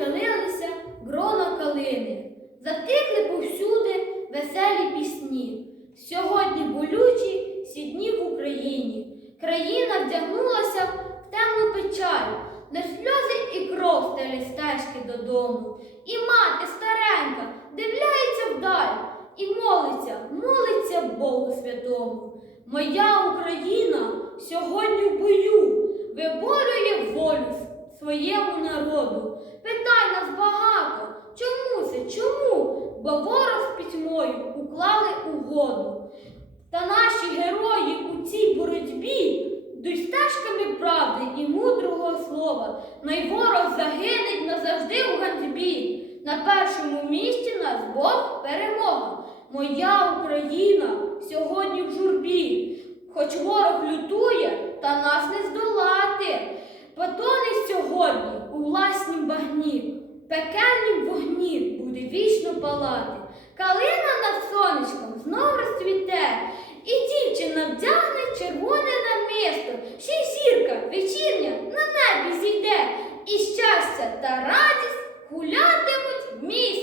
схилилися грона калини, затихли повсюди веселі пісні. Сьогодні болючі сі дні в Україні. Країна вдягнулася в темну печаль, на сльози і кров стелять стежки додому. І мати старенька дивляється вдаль і молиться, молиться Богу святому. Моя Україна сьогодні в бою виборює волю своєму народу. Угоду. Та наші герої у цій боротьбі йдуть стежками правди і мудрого слова. Най ворог загинеть назавжди у ганьбі. На першому місці нас Бог перемога. Моя Україна сьогодні в журбі. Хоч ворог лютує, та нас не здолати. Потоне сьогодні у власнім багні, пекельнім вогні буде вічно палати. Калина сонечком знов розцвіте, і дівчина вдягне червоне намисто, ще й сірка вечірня на небі зійде, і щастя та радість гулятимуть в місті.